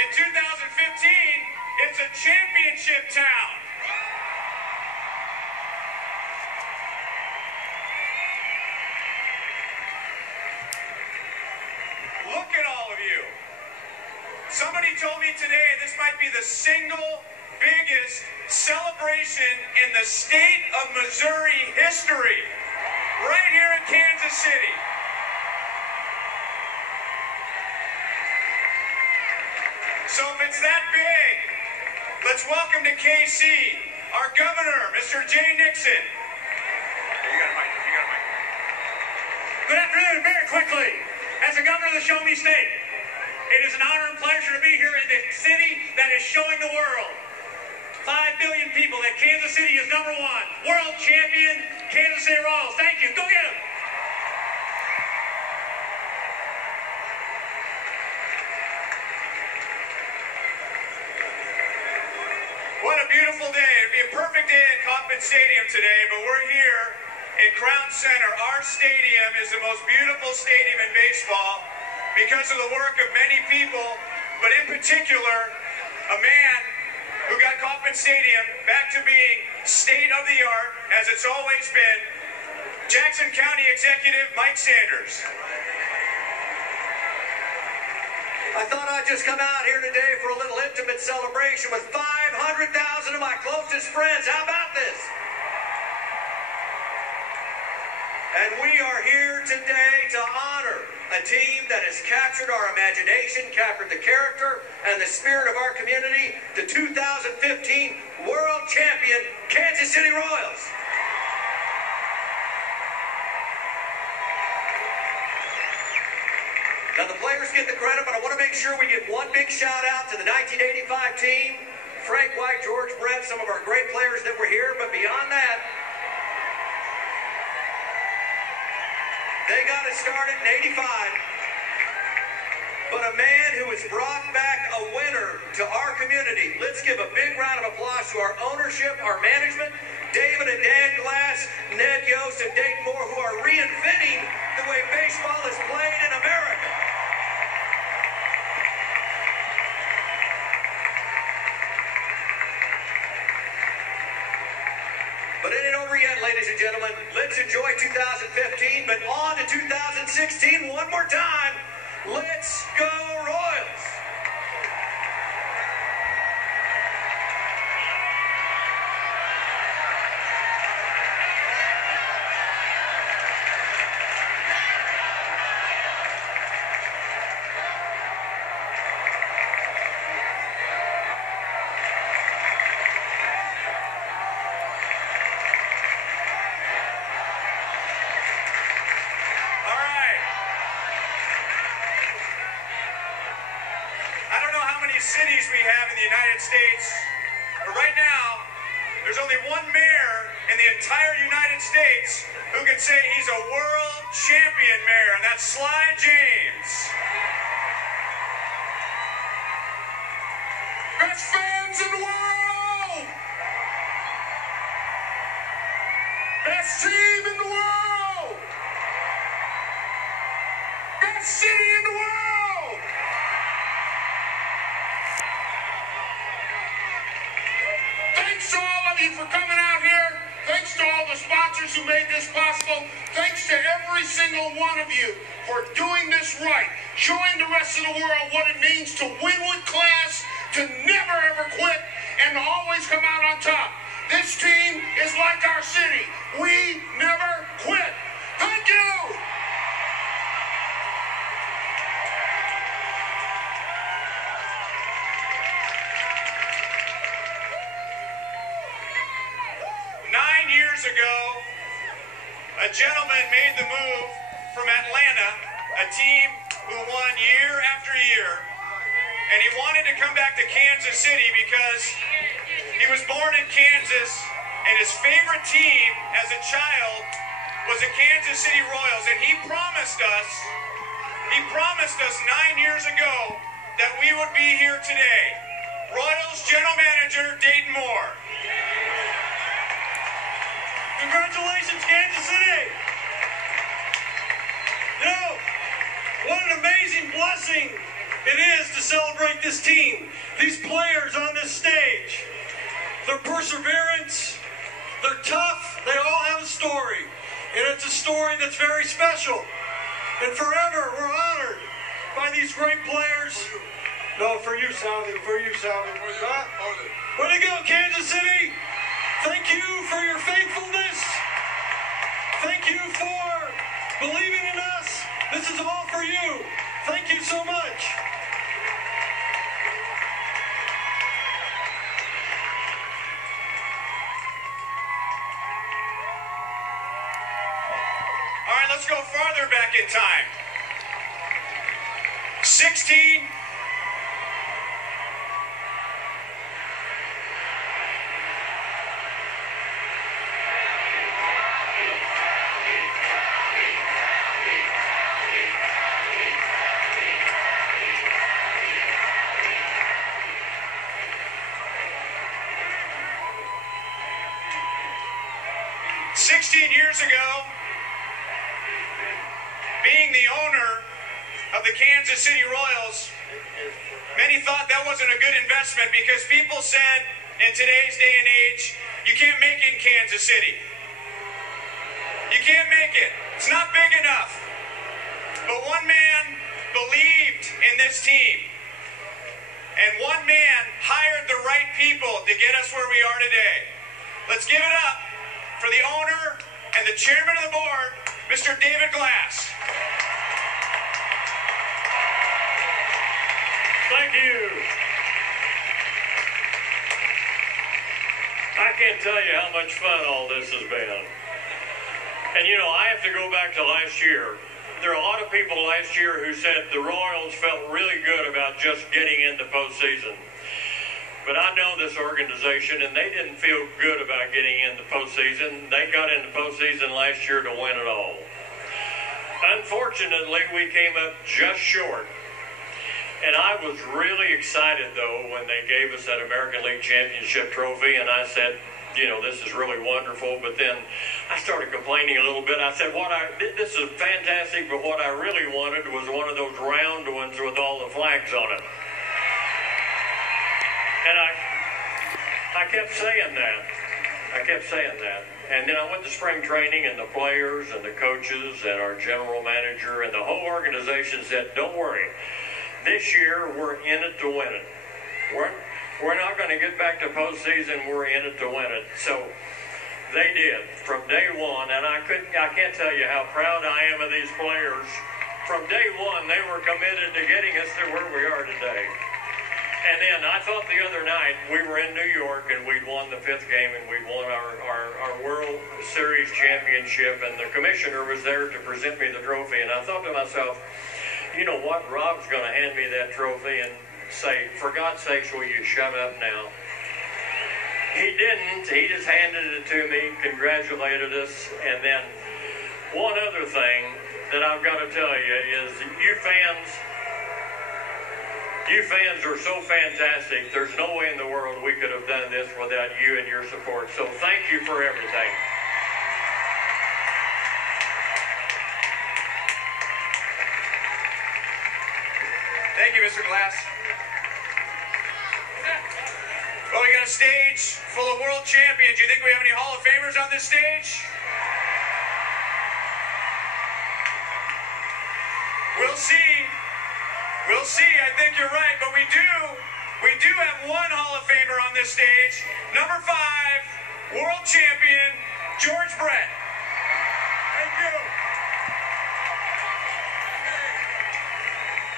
In 2015, it's a championship town. Look at all of you. Somebody told me today this might be the single biggest celebration in the state of Missouri history, right here in Kansas City. So if it's that big, let's welcome to KC our governor, Mr. Jay Nixon. You got a mic. You got a mic. Good afternoon. Very quickly, as the governor of the Show Me State, it is an honor and pleasure to be here in the city that is showing the world 5 billion people that Kansas City is #1 world champion Kansas City Royals. Thank you. Go get them. What a beautiful day. It'd be a perfect day at Kauffman Stadium today, but we're here in Crown Center. Our stadium is the most beautiful stadium in baseball because of the work of many people, but in particular, a man who got Kauffman Stadium back to being state-of-the-art, as it's always been, Jackson County Executive Mike Sanders. I thought I'd just come out here today for a little intimate celebration with 500,000 of my closest friends. How about this? And we are here today to honor a team that has captured our imagination, captured the character and the spirit of our community, the 2015 World Champion Kansas City Royals. Now, the players get the credit, but I want to make sure we give one big shout-out to the 1985 team. Frank White, George Brett, some of our great players that were here, but beyond that, they got it started in '85. But a man who has brought back a winner to our community. Let's give a big round of applause to our ownership, our management, David and Dan Glass, Ned Yost, and Dayton Moore, who are reinventing the way baseball is played in America. But it ain't over yet, ladies and gentlemen. Let's enjoy 2015, but on to 2016 one more time. Let's go Royals! Cities we have in the United States, but right now there's only one mayor in the entire United States who can say he's a world champion mayor, and that's Sly James. Best fans in the world, best team in the world, best city in the world. Thanks to all of you for coming out here. Thanks to all the sponsors who made this possible. Thanks to every single one of you for doing this right, showing the rest of the world what it means to win with class, to never ever quit, and to always come out on top. This team is like our city. We never quit. Thank you. Ago, a gentleman made the move from Atlanta, a team who won year after year, and he wanted to come back to Kansas City because he was born in Kansas, and his favorite team as a child was the Kansas City Royals, and he promised us 9 years ago that we would be here today. Royals General Manager Dayton Moore. Congratulations, Kansas City! You know, what an amazing blessing it is to celebrate this team, these players on this stage. Their perseverance, they're tough, they all have a story. And it's a story that's very special. And forever, we're honored by these great players. No, for you, Salvi, for you, Salvi. Way to go, Kansas City. Thank you for your faithfulness. Thank you for believing in us. This is all for you. Thank you so much. All right, let's go farther back in time. 16. Years ago, being the owner of the Kansas City Royals, many thought that wasn't a good investment because people said in today's day and age, you can't make it in Kansas City. You can't make it. It's not big enough. But one man believed in this team. And one man hired the right people to get us where we are today. Let's give it up for the owner and the chairman of the board, Mr. David Glass. Thank you. I can't tell you how much fun all this has been. And you know, I have to go back to last year. There are a lot of people last year who said the Royals felt really good about just getting into postseason. But I know this organization, and they didn't feel good about getting into postseason. They got into postseason last year to win it all. Unfortunately, we came up just short. And I was really excited, though, when they gave us that American League Championship trophy, and I said, you know, this is really wonderful. But then I started complaining a little bit. I said, this is fantastic, but what I really wanted was one of those round ones with all the flags on it. And I kept saying that. And then I went to spring training, and the players and the coaches and our general manager and the whole organization said, don't worry. This year, we're in it to win it. We're not going to get back to postseason. We're in it to win it. So they did from day one, and I can't tell you how proud I am of these players. From day one, they were committed to getting us to where we are today. And then I thought the other night we were in New York and we'd won the 5th game and we'd won our World Series championship, and the commissioner was there to present me the trophy. And I thought to myself, you know what, Rob's going to hand me that trophy and say, for God's sakes, will you shut up now? He didn't. He just handed it to me, congratulated us. And then one other thing that I've got to tell you is you fans are so fantastic. There's no way in the world we could have done this without you and your support. So thank you for everything. Thank you, Mr. Glass. Well, we got a stage full of world champions. Do you think we have any Hall of Famers on this stage? We'll see. We'll see. I think you're right, but we do have one Hall of Famer on this stage. Number 5, world champion, George Brett. Thank you.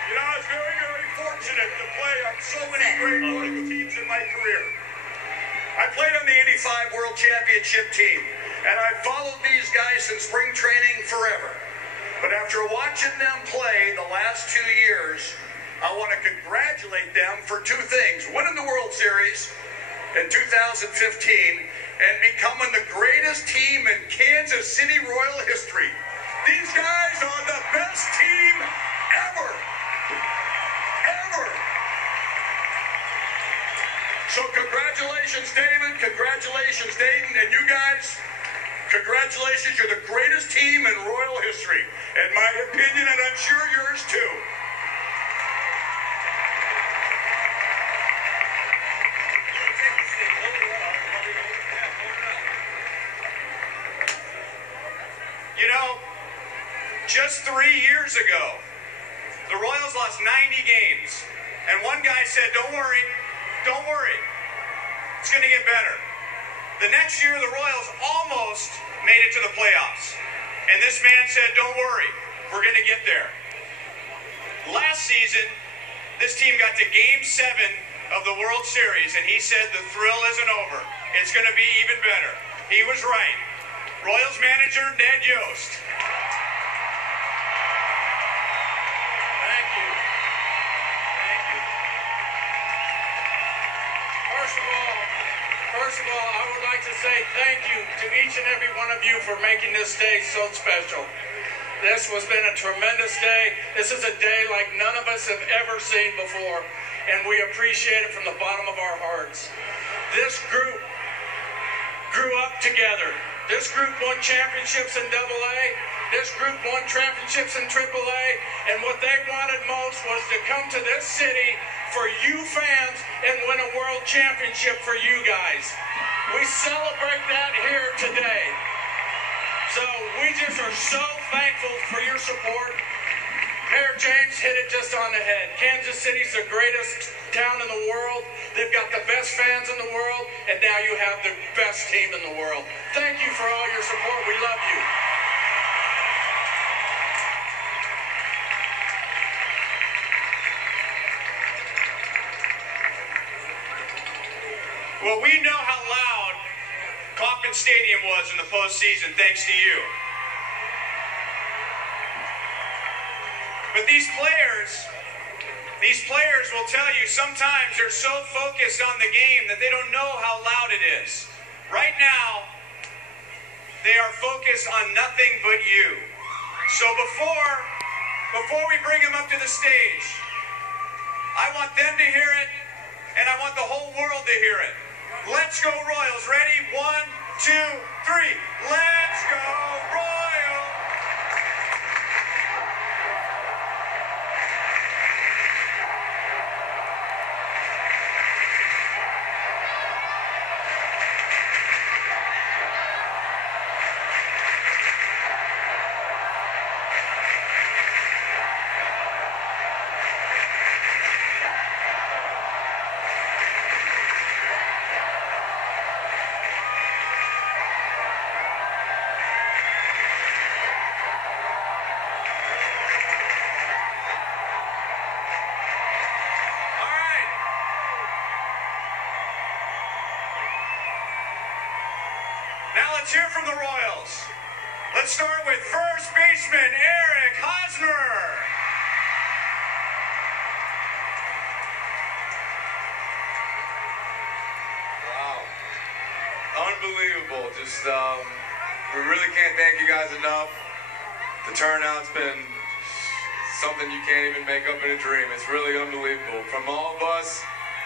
You know, I was very, very fortunate to play on so many great political teams in my career. I played on the '85 World Championship team, and I followed these guys in spring training forever. But after watching them play the last 2 years, I want to congratulate them for 2 things. Winning the World Series in 2015 and becoming the greatest team in Kansas City Royal history. These guys are the best team ever. Ever. So congratulations, David. Congratulations, Dayton. And you guys, congratulations. You're the greatest team in Royal history. In my opinion, and I'm sure yours too. Just 3 years ago, the Royals lost 90 games. And one guy said, don't worry, it's going to get better. The next year, the Royals almost made it to the playoffs. And this man said, don't worry, we're going to get there. Last season, this team got to Game 7 of the World Series, and he said the thrill isn't over. It's going to be even better. He was right. Royals manager, Ned Yost. Thank you. First of all, I would like to say thank you to each and every one of you for making this day so special. This has been a tremendous day. This is a day like none of us have ever seen before, and we appreciate it from the bottom of our hearts. This group grew up together. This group won championships in AA. This group won championships in AAA, and what they wanted most was to come to this city for you fans and win a world championship for you guys. We celebrate that here today. So we just are so thankful for your support. Mayor James hit it just on the head. Kansas City's the greatest town in the world. They've got the best fans in the world, and now you have the best team in the world. Thank you for all your support. We love you. Well, we know how loud Kauffman Stadium was in the postseason, thanks to you. But these players will tell you sometimes they're so focused on the game that they don't know how loud it is. Right now, they are focused on nothing but you. So before we bring them up to the stage, I want them to hear it, and I want the whole world to hear it. Let's go Royals. Ready? 1, 2, 3. Let's go Royals. Let's hear from the Royals. Let's start with first baseman Eric Hosmer. Wow. Unbelievable. Just, we really can't thank you guys enough. The turnout's been something you can't even make up in a dream. It's really unbelievable. From all of us,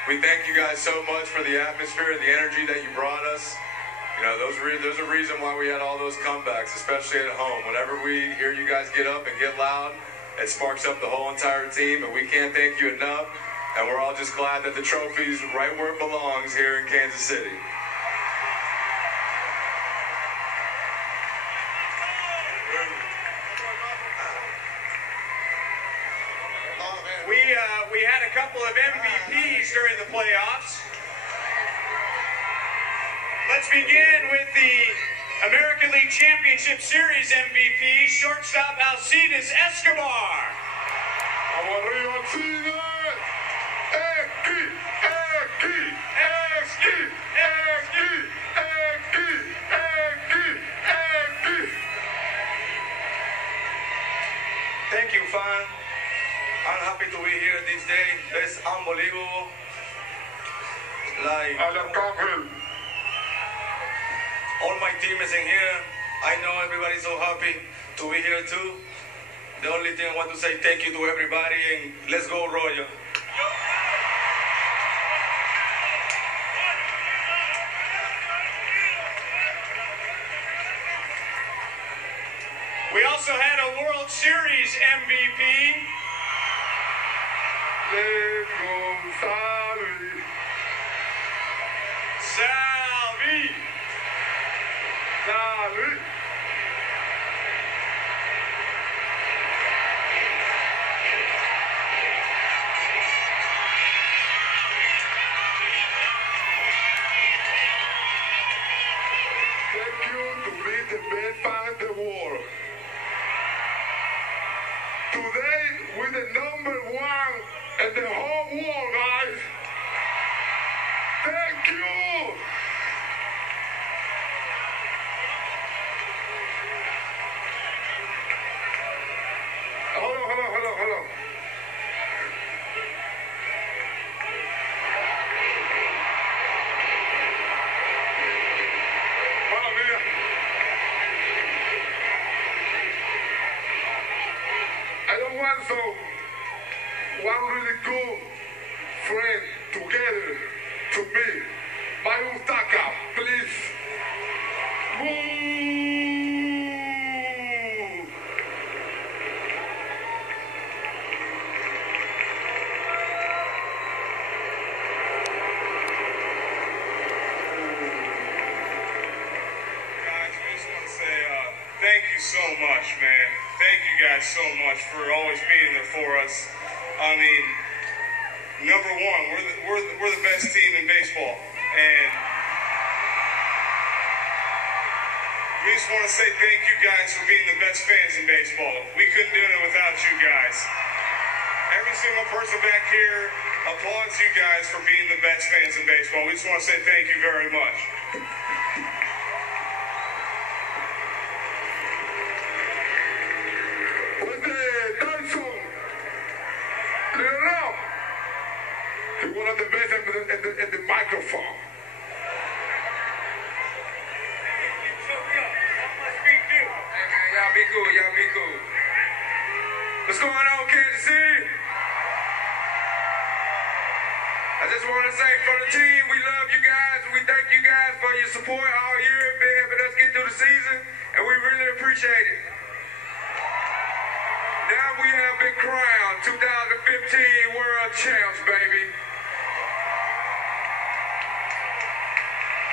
we thank you guys so much for the atmosphere, the energy that you brought us. You know, there's a reason why we had all those comebacks, especially at home. Whenever we hear you guys get up and get loud, it sparks up the whole entire team, and we can't thank you enough. And we're all just glad that the trophy's right where it belongs here in Kansas City. We had a couple of MVPs during the playoffs. Let's begin with the American League Championship Series MVP, shortstop Alcides Escobar. Thank you, fan. I'm happy to be here this day. It's unbelievable. All my team is in here. I know everybody's so happy to be here too. The only thing I want to say thank you to everybody, and let's go Royal. We also had a World Series MVP. Let's go Salvi. Salvi. Today, we're the #1 in the whole world, guys. Thank you. Hold on. I don't want one really good friend together to me. Mayun Taka, please. Woo! Thank you so much, man. Thank you guys so much for always being there for us. I mean, number one, we're the best team in baseball, and we just want to say thank you guys for being the best fans in baseball. We couldn't do it without you guys. Every single person back here applauds you guys for being the best fans in baseball. We just want to say thank you very much. He's one of the best in the microphone. Hey man, y'all be cool. What's going on, Kansas City? I just want to say for the team, we love you guys. We thank you guys for your support all year, been helping us get through the season, and we really appreciate it. Now we have been crowned 2015 World Champs, baby.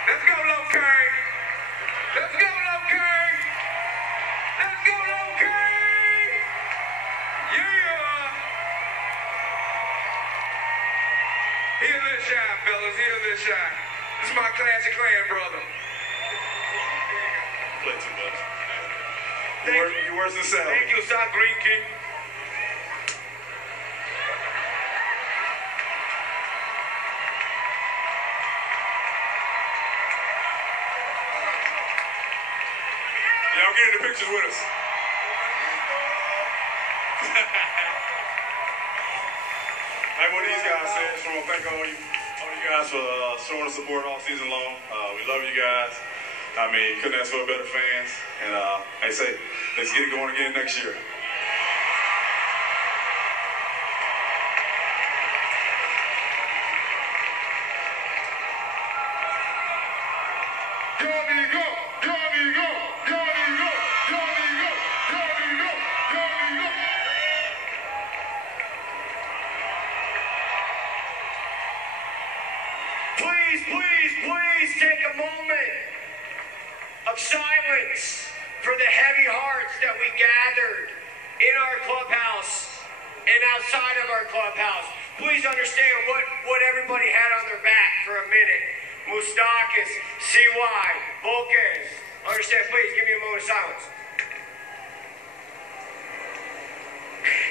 Let's go, Locane. Let's go, Locane. Let's go, Locane. Yeah. He a little shy, fellas. He a little shy. This is my Clash of Clan brother. Play too much. You worse than Sally. Thank you, South Green King. Y'all get in the pictures with us. Like what these guys said, just want to thank all you guys for showing us support all season long. We love you guys. I mean, couldn't ask for better fans. And I say, let's get it going again next year. Johnny go! Please take a moment of silence for the heavy hearts that we gathered in our clubhouse and outside of our clubhouse. Please understand what everybody had on their back for a minute. Moustakas, CY, Volquez. Understand, please give me a moment of silence.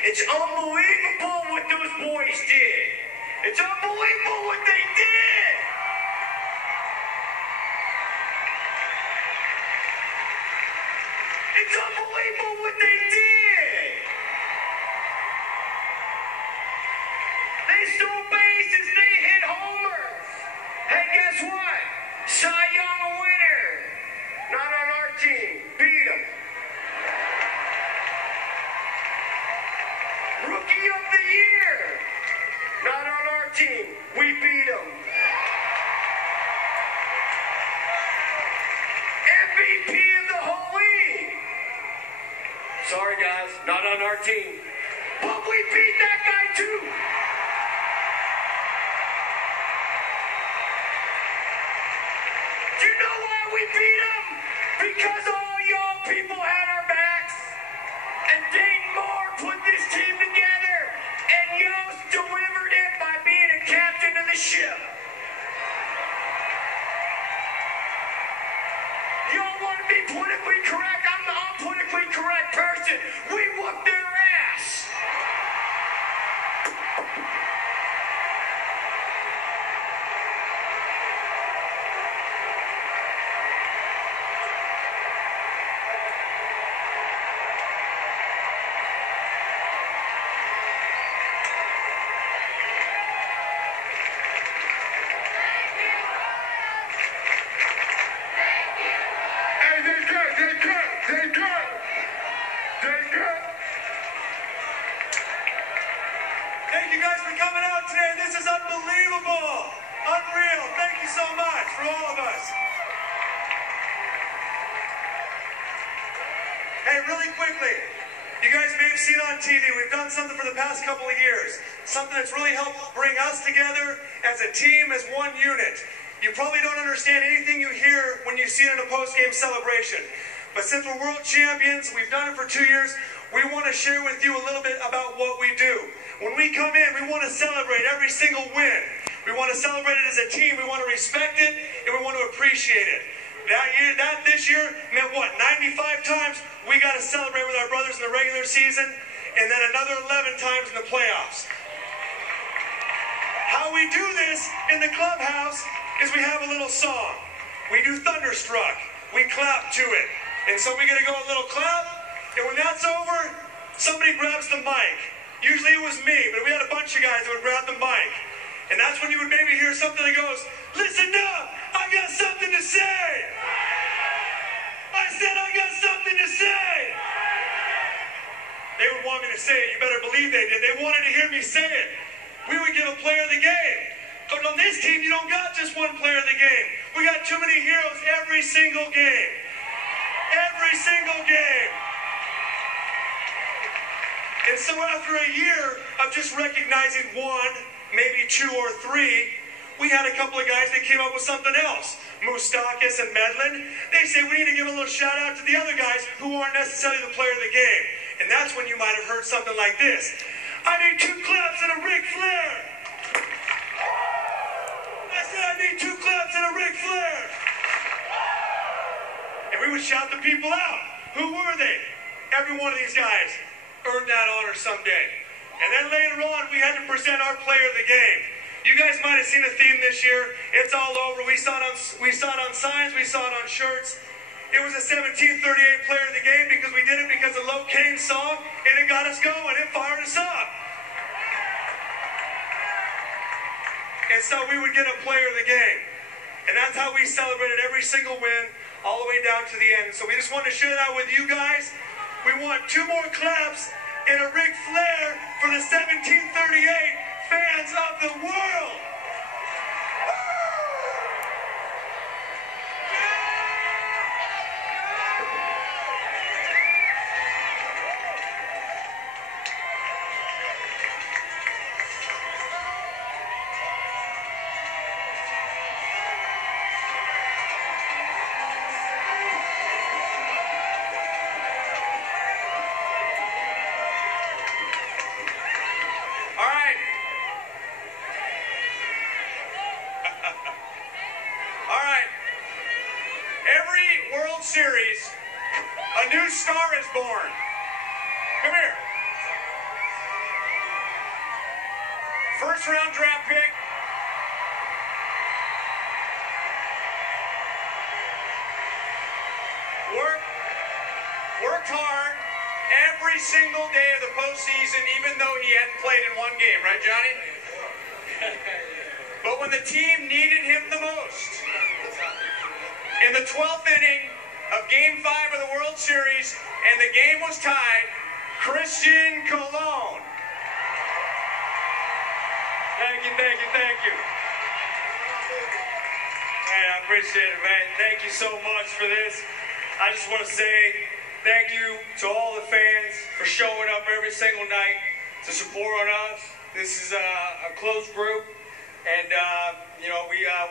It's unbelievable what those boys did. It's unbelievable what they did. It's unbelievable what they did. They stole bases, they hit homers. Hey, guess what? Cy Young winner. Not on our team. Beat them. Rookie of the year. Not on our team. We beat them. MVP of the whole league. Sorry, guys. Not on our team. But we beat that guy, too. Do you know why we beat him? Because all y'all people had our backs. And Dayton Moore put this team together. And Yost delivered it by being a captain of the ship. Y'all want to be politically correct? I'm the unpolitically correct person. We whooped their ass. on today. This is unbelievable. Unreal. Thank you so much for all of us. Hey, really quickly, you guys may have seen on TV, we've done something for the past couple of years. Something that's really helped bring us together as a team, as one unit. You probably don't understand anything you hear when you see it in a post-game celebration. But since we're world champions, we've done it for 2 years, we want to share with you a little bit about what we do. When we come in, we want to celebrate every single win. We want to celebrate it as a team, we want to respect it, and we want to appreciate it. This year meant what? 95 times we got to celebrate with our brothers in the regular season, and then another 11 times in the playoffs. How we do this in the clubhouse is we have a little song. We do Thunderstruck. We clap to it. And so we're going to go a little clap, and when that's over, somebody grabs the mic. Usually it was me, but we had a bunch of guys that would grab the mic. And that's when you would maybe hear something that goes, "Listen up, I got something to say." I said, "I got something to say." They would want me to say it. You better believe they did. They wanted to hear me say it. We would give a player of the game. But on this team, you don't got just one player of the game. We got too many heroes every single game. Every single game. And so after a year of just recognizing one, maybe two or three, we had a couple of guys that came up with something else. Moustakis and Medlin. They say we need to give a little shout out to the other guys who aren't necessarily the player of the game. And that's when you might have heard something like this. "I need 2 claps and a Ric Flair." I said, "I need 2 claps and a Ric Flair." And we would shout the people out. Who were they? Every one of these guys earned that honor someday. And then later on, we had to present our player of the game. You guys might have seen a theme this year. It's all over. We saw it on signs. We saw it on shirts. It was a 1738 player of the game because we did it because of Lo Kane's song, and it got us going. It fired us up. And so we would get a player of the game. And that's how we celebrated every single win all the way down to the end. So we just wanted to share that with you guys. We want 2 more claps and a Ric Flair for the 1738 fans of the world. Series, a new star is born. Come here. First round draft pick. Worked hard every single day of the postseason, even though he hadn't played in one game, right, Johnny? But when the team needed him the most, in the 12th inning of Game 5 of the World Series, and the game was tied, Christian Colon. Thank you. Man, I appreciate it, man. Thank you so much for this. I just want to say thank you to all the fans for showing up every single night to support on us. This is a close group, and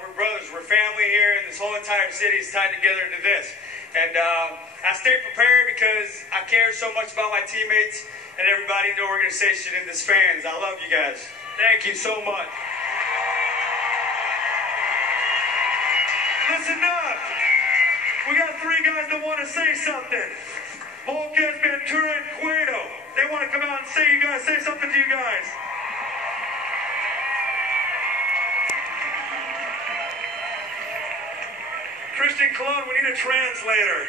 we're brothers, we're family here, and this whole entire city is tied together into this. And I stay prepared because I care so much about my teammates and everybody in the organization and this fans. I love you guys. Thank you so much. Listen up. We got 3 guys that want to say something. Volquez, Ventura, and Cueto. They want to come out and say something to you guys. Christian Colon, we need a translator.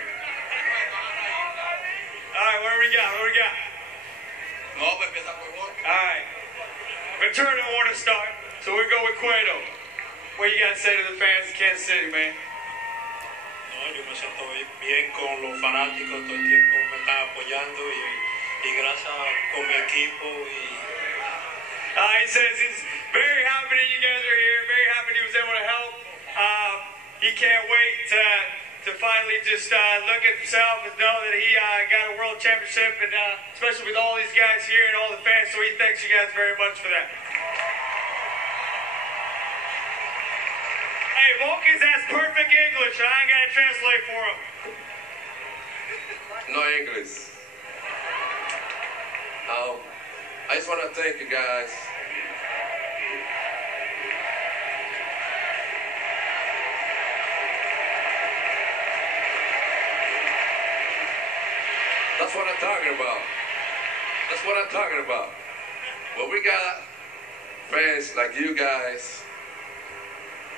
All right, what do we got? All right. Ventura don't want to start, so we go with Cueto. What you got to say to the fans of Kansas City, man? No, yo me siento bien con los fanáticos, todo el tiempo me están apoyando y gracias con mi equipo. He says Very happy that you guys are here. Very happy he was able to help. He can't wait to finally just look at himself and know that he got a world championship, and especially with all these guys here and all the fans. So he thanks you guys very much for that. Hey, Vulcans, that's perfect English. I ain't got to translate for him. No English. I just want to thank you guys. That's what I'm talking about. That's what I'm talking about. When we got fans like you guys,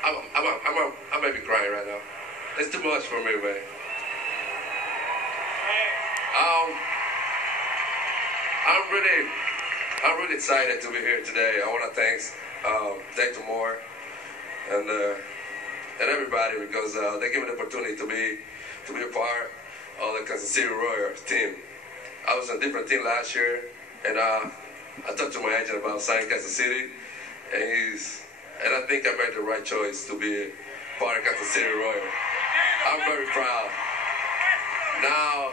I may be crying right now. It's too much for me, man. I'm really excited to be here today. I want to thank Dayton Moore and everybody, because they gave me the opportunity to be a part of the Kansas City Royals team. I was on a different team last year, and I talked to my agent about signing Kansas City, and I think I made the right choice to be part of Kansas City Royals. I'm very proud. Now,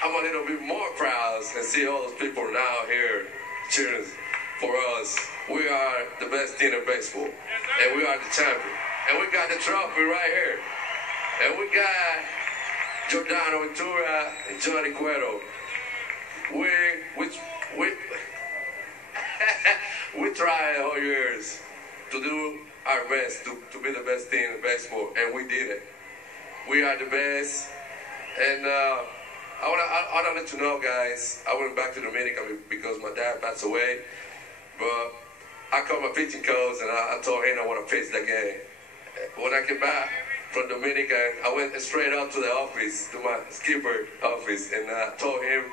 I'm a little bit more proud and see all those people now here cheering for us. We are the best team in baseball, and we are the champion. And we got the trophy right here. And we got Giordano Ventura and Johnny Cueto. We tried all years to do our best to be the best team in baseball, and we did it. We are the best, and I want to let you know, guys, I went back to Dominica because my dad passed away, but I called my pitching coach and I told him I want to pitch the game. When I came back from Dominica, I went straight up to the office, to my skipper office, and I told him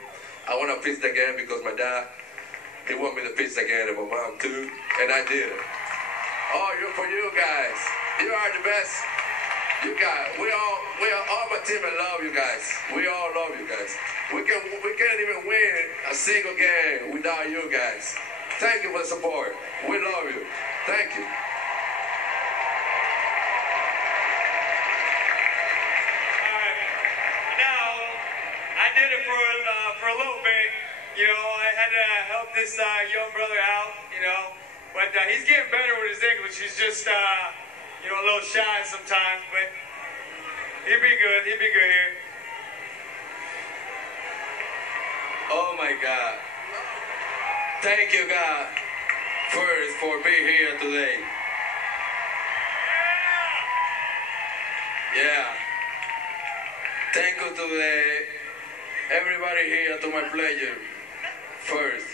I want to pitch the game because my dad, he wanted me to pitch the game, and my mom too, and I did it. Oh, for you guys, you are the best. You guys, we all my team, I love you guys. We all love you guys. We can't even win a single game without you guys. Thank you for the support. We love you. Thank you. Now, I did it for a little bit. You know, I had to help this young brother out. You know, but he's getting better with his English. He's just you know, a little shy sometimes, but he'll be good. He'll be good here. Oh my God. Thank you, God, first for being here today. Yeah. Thank you to everybody here, to my pleasure, first.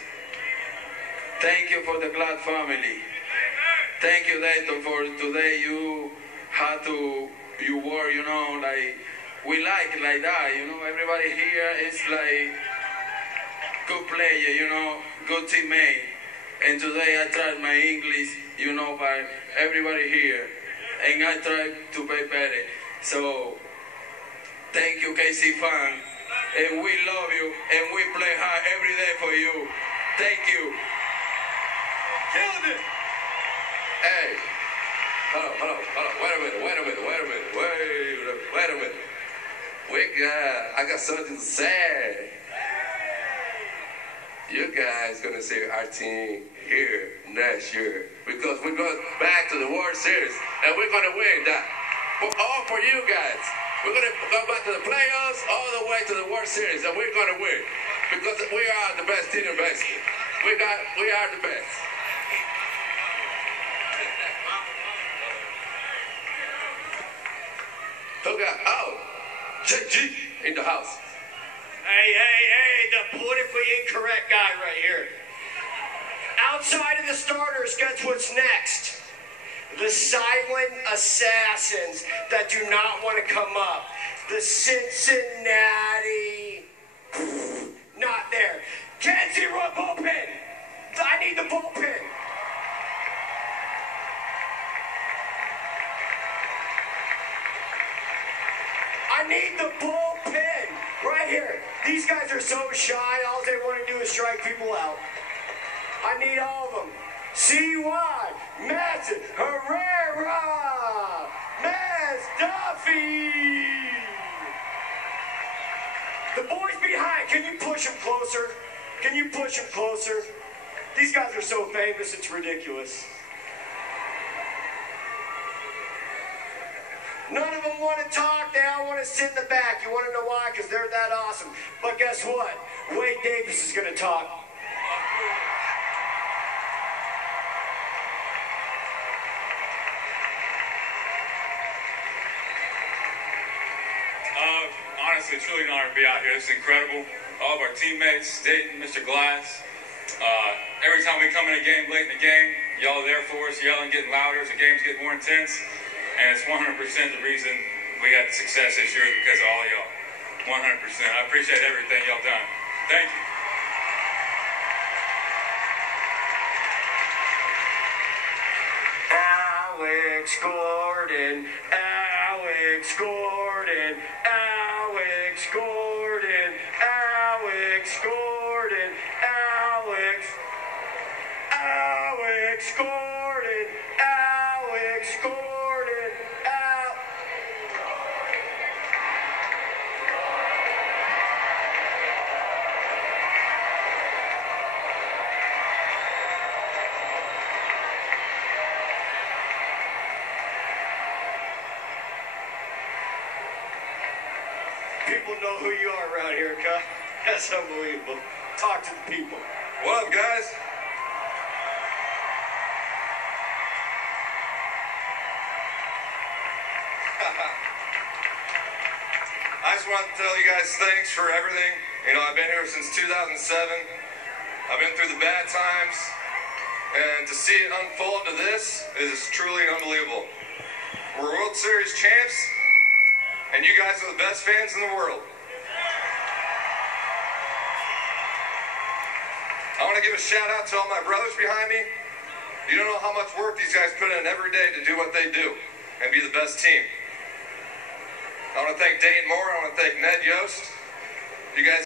Thank you for the Glad family. Thank you, Dayton, for today you work, you know, like, we like that, you know, everybody here is like good player, you know, good teammate. And today I tried my English, you know, by everybody here, and I tried to be better. So, thank you, KC fan, and we love you, and we play hard every day for you. Thank you. Killed it. Hey, hold on, wait a minute. I got something to say. You guys gonna see our team here next year because we're going back to the World Series and we're gonna win that. All for you guys. We're gonna go back to the playoffs, all the way to the World Series, and we're gonna win because we are the best team in baseball. We are the best. JG in the house. Hey, the politically incorrect guy right here. Outside of the starters, guess what's next? The silent assassins that do not want to come up. The Cincinnati. Not there. Can't see run bullpen. I need the bullpen. I need the bullpen right here. These guys are so shy. All they want to do is strike people out. I need all of them. C.Y. Madsen Herrera. Maz Duffy. The boys behind, can you push them closer? Can you push them closer? These guys are so famous, it's ridiculous. None of them want to talk. They all want to sit in the back. You want to know why? Because they're that awesome. But guess what? Wade Davis is going to talk. Honestly, it's truly an honor to be out here. It's incredible. All of our teammates, Dayton, Mr. Glass. Every time we come in a game, late in the game, y'all are there for us, yelling, getting louder as the games get more intense. And it's 100% the reason we had success this year is because of all y'all. 100%. I appreciate everything y'all done. Thank you. Alex Gordon, Alex Gordon, Alex Gordon, Alex Gordon, Alex Gordon, Alex Gordon, People know who you are around here, Kyle. That's unbelievable. Talk to the people. What up, guys? I just want to tell you guys thanks for everything. You know, I've been here since 2007. I've been through the bad times, and to see it unfold to this is truly unbelievable. We're World Series champs, and you guys are the best fans in the world. I want to give a shout out to all my brothers behind me. You don't know how much work these guys put in every day to do what they do and be the best team. I want to thank Dayton Moore. I want to thank Ned Yost. You guys